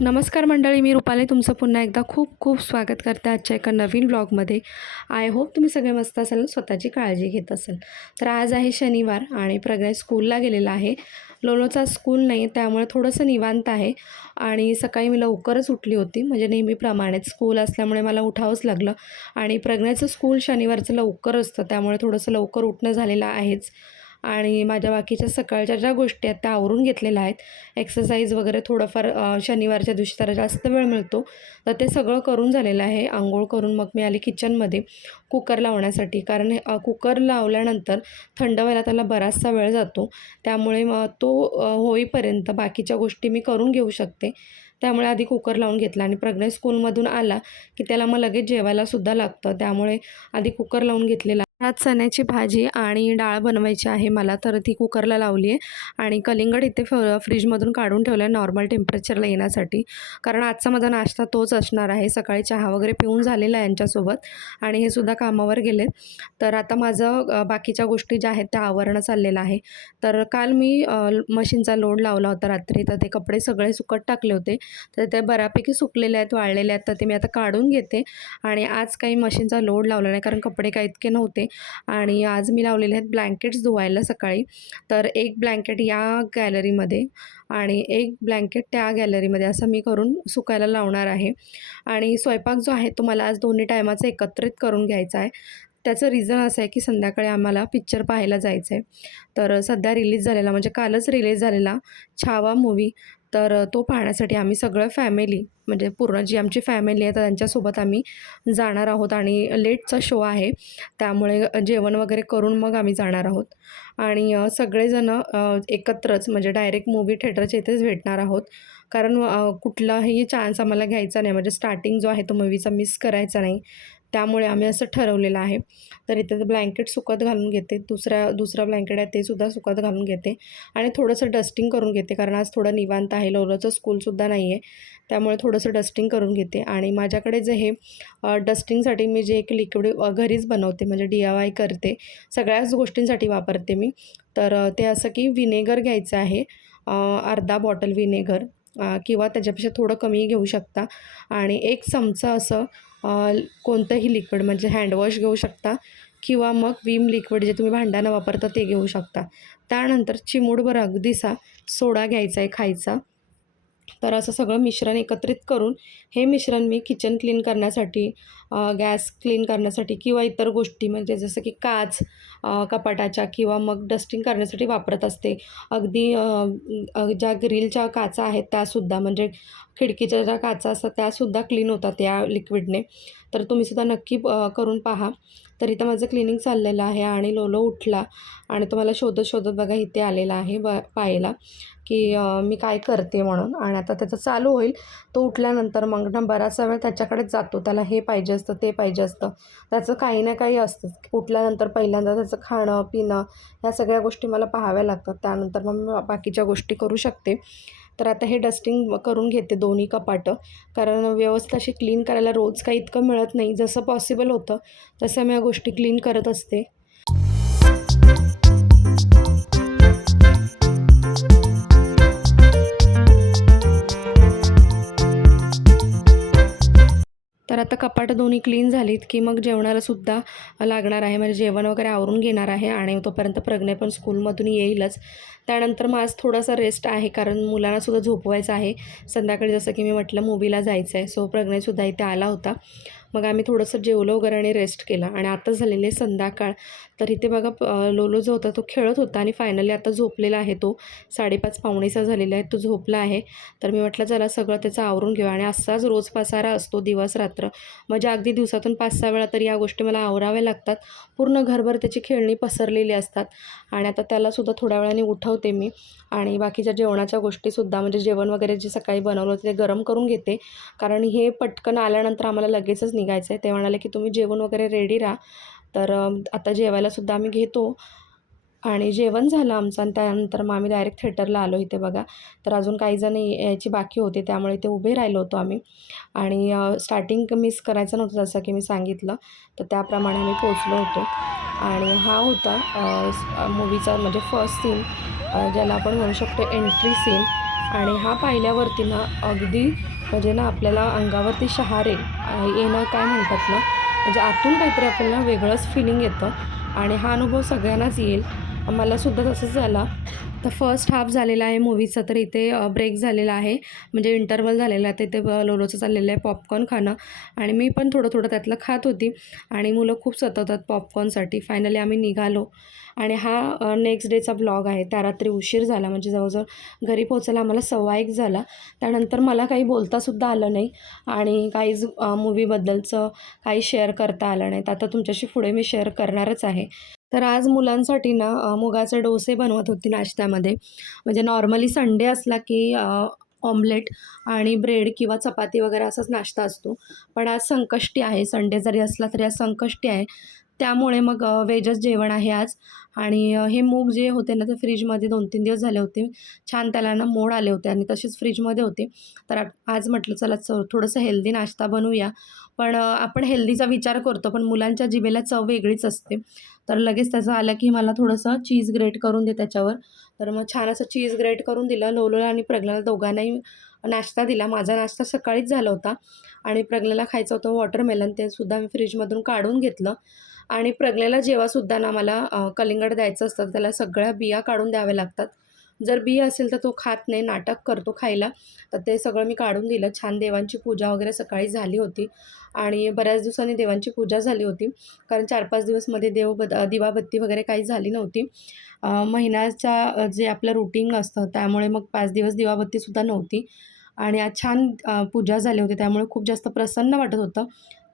नमस्कार मंडळी मी रुपाली तुमचं पुन्हा एकदा खूप खूप स्वागत करते आजच्या एका नवीन ब्लॉगमध्ये आय होप तुम्ही सगळे मस्त असाल स्वतःची काळजी घेत असाल. तर आज आहे शनिवार आणि प्रज्ञा स्कूलला गेलेला आहे. लोलोचा स्कूल नाही त्यामुळे थोडंसं निवांत आहे. आणि सकाळी मी लवकरच उठली होती. म्हणजे नेहमीप्रमाणेच स्कूल असल्यामुळे मला उठावंच लागलं. आणि प्रज्ञाचं स्कूल शनिवारचं लवकर असतं त्यामुळे थोडंसं लवकर उठणं झालेलं आहेच. आणि माझ्या बाकीच्या सकाळच्या ज्या गोष्टी आहेत त्या आवरून घेतलेल्या आहेत. एक्सरसाइज वगैरे थोडंफार शनिवारच्या दिवशी जरा जास्त वेळ मिळतो. तर ते सगळं करून झालेलं आहे. आंघोळ करून मग मी आली किचनमध्ये कुकर लावण्यासाठी. कारण कुकर लावल्यानंतर थंड व्हायला त्याला बराचसा वेळ जातो. त्यामुळे मग तो होईपर्यंत बाकीच्या गोष्टी मी करून घेऊ शकते. त्यामुळे आधी कुकर लावून घेतला आणि प्रज्ञा स्कूलमधून आला की त्याला मग लगेच जेवायलासुद्धा लागतं. त्यामुळे आधी कुकर लावून घेतलेला आज चण्याची भाजी आणि डाळ बनवायची आहे मला तर ती कुकरला लावली आहे आणि कलिंगड इथे फ फ्रीजमधून काढून ठेवलं आहे नॉर्मल टेम्परेचरला येण्यासाठी. कारण आजचा माझा नाश्ता तोच असणार आहे सकाळी चहा वगैरे पिऊन झालेला आहे यांच्यासोबत आणि हे सुद्धा कामावर गेले तर आता माझं बाकीच्या गोष्टी ज्या आहेत त्या आवरणं चाललेलं आहे. तर काल मी मशीनचा लोड लावला होता रात्री तर ते कपडे सगळे सुकत टाकले होते. तर ते बऱ्यापैकी सुकलेले आहेत वाळलेले आहेत तर ते मी आता काढून घेते. आणि आज काही मशीनचा लोड लावला नाही कारण कपडे काही इतके नव्हते. आणि आज मी लावलेले आहेत ब्लँकेट्स धुवायला सकाळी. तर एक ब्लँकेट या गॅलरीमध्ये आणि एक ब्लँकेट त्या गॅलरीमध्ये असं मी करून सुकायला लावणार आहे. आणि स्वयंपाक जो आहे तो मला आज दोन्ही टायमाचा एकत्रित करून घ्यायचा आहे. त्याचं रिझन असं आहे की संध्याकाळी आम्हाला पिक्चर पाहायला जायचं आहे तर सध्या रिलीज झालेला म्हणजे कालच रिलीज झालेला छावा मूवी तर तो पाहण्यासाठी आम्ही सगळं फॅमिली म्हणजे पूर्ण जी आमची फॅमिली आहे तर त्यांच्यासोबत आम्ही जाणार आहोत. आणि लेटचा शो आहे त्यामुळे जेवण वगैरे करून मग आम्ही जाणार आहोत. आणि सगळेजणं एकत्रच म्हणजे डायरेक्ट मूवी थिएटरच्या इथेच भेटणार आहोत. कारण कुठलाही चान्स आम्हाला घ्यायचा नाही. म्हणजे स्टार्टिंग जो आहे तो मूवीचा मिस करायचा नाही. त्यामुळे आम्ही असं ठरवलेलं आहे. तर इथे ब्लँकेट सुकत घालून घेते. दुसऱ्या दुसरं ब्लँकेट आहे ते सुद्धा सुकत घालून घेते. आणि थोडंसं डस्टिंग करून घेते कारण आज थोडं निवांत आहे. लोलोचं स्कूलसुद्धा नाही आहे त्यामुळे थोडंसं डस्टिंग करून घेते. आणि माझ्याकडे जे हे डस्टिंगसाठी मी जे एक लिक्विड घरीच बनवते. म्हणजे डी आय वाय करते. सगळ्याच गोष्टींसाठी वापरते मी. तर ते असं की विनेगर घ्यायचं आहे. अर्धा बॉटल विनेगर किंवा त्याच्यापेक्षा थोडं कमी घेऊ शकता. आणि एक चमचा असं कोणतंही लिक्विड म्हणजे हँडवॉश घेऊ शकता किंवा मग विम लिक्विड जे तुम्ही भांड्यानं वापरता ते घेऊ शकता. त्यानंतर चिमूटभर अगदीसा सोडा घ्यायचा आहे खायचा. तर असं सगळं मिश्रण एकत्रित करून हे मिश्रण मी किचन क्लीन करण्यासाठी गॅस क्लीन करण्यासाठी किंवा इतर गोष्टी म्हणजे जसं की काच कपाटाच्या किंवा मग डस्टिंग करण्यासाठी वापरत असते. अगदी ज्या ग्रिलच्या काचा आहेत त्यासुद्धा म्हणजे खिडकीच्या ज्या काचा असतात त्यासुद्धा क्लीन होतात या लिक्विडने तर तुम्हीसुद्धा नक्की करून पहा. तर इथं माझं क्लिनिंग चाललेलं आहे आणि लोलो उठला आणि तो मला शोधत शोधत बघा इथे आलेला आहे ब पाहायला की मी काय करते म्हणून आणि आता त्याचं चालू होईल. तो उठल्यानंतर मग ना बराचसा वेळ त्याच्याकडेच जातो. त्याला हे पाहिजे असतं ते पाहिजे असतं. त्याचं काही ना काही असतं उठल्यानंतर पहिल्यांदा त्याचं खाणं पिणं ह्या सगळ्या गोष्टी मला पाहाव्या लागतात. त्यानंतर मग मी बाकीच्या गोष्टी करू शकते. तर आता हे डस्टिंग करून घेते दोन्ही कपाटं. कारण व्यवस्था अशी क्लीन करायला रोज काही इतकं मिळत नाही. जसं पॉसिबल होतं तसं मी या गोष्टी क्लीन करत असते. तर आता कपाटं दोन्ही क्लीन झालीत की मग जेवणाला सुद्धा लागणार आहे. म्हणजे जेवण वगैरे आवरून घेणार आहे आणि तोपर्यंत प्रज्ञा पण स्कूलमधून येईलच. त्यानंतर मग आज थोडासा रेस्ट आहे कारण मुलांनासुद्धा झोपवायचं आहे. संध्याकाळी जसं की मी म्हटलं मूवीला जायचं आहे सो प्रज्ञासुद्धा इथे आला होता. मग आम्ही थोडंसं जेवलो वगैरे आणि रेस्ट केला. आणि आता झालेले आहे संध्याकाळ. तर इथे बघा लोलो जो होता तो खेळत होता आणि फायनली आता झोपलेला आहे तो. साडेपाच पावणेचा झालेला आहे तो झोपला आहे. तर मी म्हटलं चला सगळं त्याचं आवरून घेऊ आणि असाच रोज पसारा असतो दिवस रात्र. म्हणजे अगदी दिवसातून पाच सहा वेळा तरी या गोष्टी मला आवराव्या लागतात. पूर्ण घरभर त्याची खेळणी पसरलेली असतात. आणि आता त्यालासुद्धा थोड्या वेळाने होते मी. आणि बाकीच्या जेवणाच्या गोष्टीसुद्धा म्हणजे जेवण वगैरे जे सकाळी बनवलं होतं ते गरम करून घेते. कारण हे पटकन आल्यानंतर आम्हाला लगेचच निघायचं आहे ते म्हणाले की तुम्ही जेवण वगैरे रेडी राहा. तर आता जेवायलासुद्धा आम्ही घेतो. आणि जेवण झालं आमचं आणि त्यानंतर मग आम्ही डायरेक्ट थिएटरला आलो इथे बघा. तर अजून काही जण यायची बाकी होते त्यामुळे ते उभे राहिलो होतो आम्ही. आणि स्टार्टिंग मिस करायचं नव्हतं जसं की मी सांगितलं तर त्याप्रमाणे आम्ही पोचलो होतो. आणि हा होता मूवीचा म्हणजे फर्स्ट सीन ज्याला आपण म्हणू शकतो एंट्री सीन आणि हा पाहिल्यावरती ना अगदी म्हणजे ना आपल्याला अंगावरती शहारे येणं काय म्हणतात ना म्हणजे आतून काहीतरी आपल्याला वेगळंच फिलिंग येतं. आणि हा अनुभव सगळ्यांनाच येईल. मलासुद्धा तसंच झाला. तर फर्स्ट हाफ झालेला आहे मूवीचा तर इथे ब्रेक झालेला आहे. म्हणजे इंटरवल झालेला आहे तिथे ब- लोलोचं चाललेलं आहे पॉपकॉर्न खाणं. आणि मी पण थोडं थोडं त्यातलं खात होती. आणि मुलं खूप सतवतात पॉपकॉर्नसाठी फायनली आम्ही निघालो. आणि हा नेक्स्ट डेचा ब्लॉग आहे. त्या रात्री उशीर झाला. म्हणजे जवळजवळ घरी पोचायला आम्हाला सव्वा एक झाला. त्यानंतर मला काही बोलतासुद्धा आलं नाही. आणि काहीच मूवीबद्दलचं काही शेअर करता आलं नाही. तर आता तुमच्याशी पुढे मी शेअर करणारच आहे. तर आज मुलांसाठी ना मुगाचे डोसे बनवत होती नाश्त्यामध्ये. म्हणजे नॉर्मली संडे असला की ऑमलेट आणि ब्रेड किंवा चपाती वगैरे असाच नाश्ता असतो. पण आज संकष्टी आहे. संडे जरी असला तरी आज संकष्टी आहे. त्यामुळे मग व्हेजच जेवण आहे आज. आणि हे मूग जे होते ना ते फ्रीजमध्ये दोन तीन दिवस झाले होते. छान त्याला ना मोड आले होते आणि तसेच फ्रीजमध्ये होते. तर आज म्हटलं चला च थोडंसं हेल्दी नाश्ता बनवूया. पण आपण हेल्दीचा विचार करतो पण मुलांच्या जिभेला चव वेगळीच असते. तर लगेच त्याचं आलं की मला थोडंसं चीज ग्रेट करून दे त्याच्यावर. तर मग छान असं चीज ग्रेट करून दिलं. लोलोला आणि प्रज्ञाला दोघांनाही नाश्ता दिला. माझा नाश्ता सकाळीच झाला होता. आणि प्रज्ञाला खायचं होतं वॉटरमेलन. ते सुद्धा मी फ्रीजमधून काढून घेतलं. आणि प्रज्ञेला जेव्हासुद्धा ना मला कलिंगड द्यायचं असतं त्याला सगळ्या बिया काढून द्याव्या लागतात. जर बिया असेल तर तो खात नाही नाटक करतो खायला. तर ते सगळं मी काढून दिलं. छान देवांची पूजा वगैरे सकाळी झाली होती. आणि बऱ्याच दिवसांनी देवांची पूजा झाली होती. कारण चार पाच दिवसमध्ये देव बद दिवाबत्ती वगैरे काही झाली नव्हती. महिन्याच्या जे आपलं रुटीन असतं त्यामुळे मग पाच दिवस दिवाबत्तीसुद्धा नव्हती. आणि आज छान पूजा झाली होती. त्यामुळे खूप जास्त प्रसन्न वाटत होतं.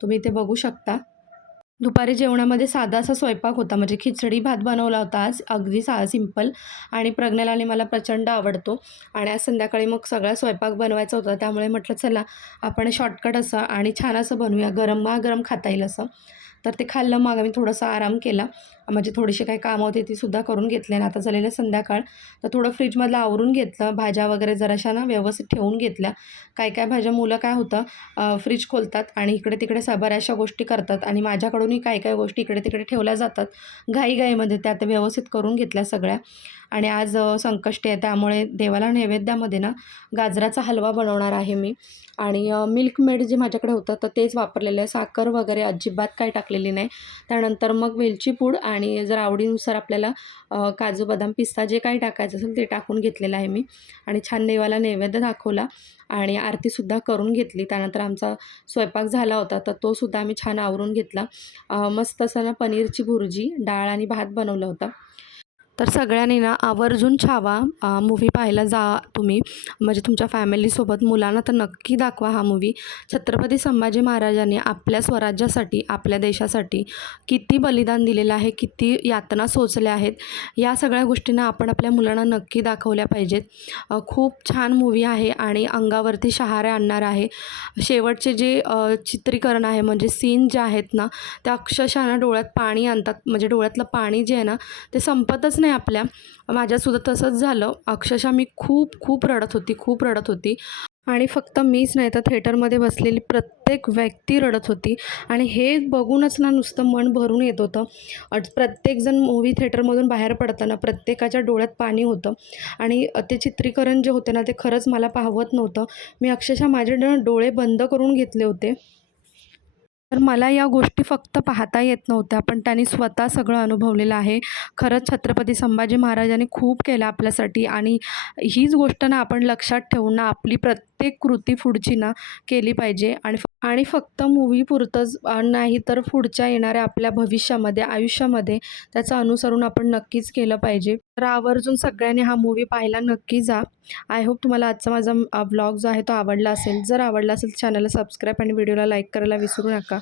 तुम्ही ते बघू शकता. दुपारी जेवणामध्ये साधा असा स्वयंपाक होता. म्हणजे खिचडी भात बनवला होता आज. अगदी सा सिंपल आणि प्रज्ञाला आणि मला प्रचंड आवडतो. आणि आज संध्याकाळी मग सगळा स्वयंपाक बनवायचा होता. त्यामुळे म्हटलं चला आपण शॉर्टकट असं आणि छान असं बनवूया. गरम गरम खाता येईल असं. तर ते खाल्लं मग आम्ही थोडासा आराम केला. म्हणजे थोडीशी काही कामं होती ती सुद्धा करून घेतली. आणि आता झालेलं संध्याकाळ तर थोडं फ्रीजमधलं आवरून घेतलं. भाज्या वगैरे जराशा ना व्यवस्थित ठेवून घेतल्या. काय काय भाज्या मुलं काय होतं फ्रीज खोलतात आणि इकडे तिकडे बऱ्याचशा गोष्टी करतात. आणि माझ्याकडूनही काय काय गोष्टी इकडे तिकडे ठेवल्या जातात. घाईघाईमध्ये त्या ते व्यवस्थित करून घेतल्या सगळ्या. आणि आज संकष्टी आहे. त्यामुळे देवाला नैवेद्यामध्ये ना गाजराचा हलवा बनवणार आहे मी. आणि मिल्क मेड जे माझ्याकडे होतं तर तेच वापरलेलं आहे. साखर वगैरे अजिबात काही टाकलेली नाही. त्यानंतर मग वेलची पूड आणि जर आवडीनुसार आपल्याला काजू बदाम पिस्ता जे काही टाकायचं असेल ते टाकून घेतलेलं आहे मी. आणि छान देवाला नैवेद्य दाखवला आणि आरतीसुद्धा करून घेतली. त्यानंतर आमचा स्वयंपाक झाला होता तर तोसुद्धा आम्ही छान आवरून घेतला. मस्त असं ना पनीरची भुर्जी डाळ आणि भात बनवला होता. तर सगळ्यांनी ना आवर्जून छावा. मूवी पाहायला जा तुम्ही. म्हणजे तुमच्या फॅमिलीसोबत मुलांना तर नक्की दाखवा हा मूवी छत्रपती संभाजी महाराजांनी आपल्या स्वराज्यासाठी आपल्या देशासाठी किती बलिदान दिलेलं आहे किती यातना सोचल्या आहेत या सगळ्या गोष्टींना आपण आपल्या मुलांना नक्की दाखवल्या पाहिजेत. खूप छान मूवी आहे आणि अंगावरती शहारे आणणार आहे. शेवटचे जे चित्रीकरण आहे म्हणजे सीन जे आहेत ना त्या अक्षरशः ना डोळ्यात पाणी आणतात. म्हणजे डोळ्यातलं पाणी जे आहे ना ते संपतच नाही आपल्या. माझ्यासुद्धा तसंच झालं. अक्षरशः मी खूप खूप रडत होती खूप रडत होती. आणि फक्त मीच नाही तर थिएटरमध्ये बसलेली प्रत्येक व्यक्ती रडत होती. आणि हे बघूनच ना नुसतं मन भरून येत होतं. प्रत्येकजण मूवी थिएटरमधून बाहेर पडताना प्रत्येकाच्या डोळ्यात पाणी होतं. आणि ते चित्रीकरण जे होते ना ते खरंच मला पाहवत नव्हतं. मी अक्षरशः माझे डोळे बंद करून घेतले होते. तर मला या गोष्टी फक्त पाहता येत नव्हत्या पण त्यांनी स्वतः सगळं अनुभवलेलं आहे. खरंच छत्रपती संभाजी महाराजांनी खूप केलं आपल्यासाठी आणि हीच गोष्ट ना आपण लक्षात ठेवून ना आपली प्रत्येक कृती पुढची ना केली पाहिजे आणि आणि फक्त मूवी पुरतंच नाही तर पुढच्या येणाऱ्या आपल्या भविष्यामध्ये आयुष्यामध्ये त्याचं अनुसरून आपण नक्कीच केलं पाहिजे. तर आवर्जून सगळ्यांनी हा मूवी पाहायला नक्की जा. आय होप तुम्हाला आजचा माझा ब्लॉग जो आहे तो आवडला असेल. जर आवडला असेल चॅनलला सबस्क्राईब आणि व्हिडिओला लाईक करायला विसरू नका.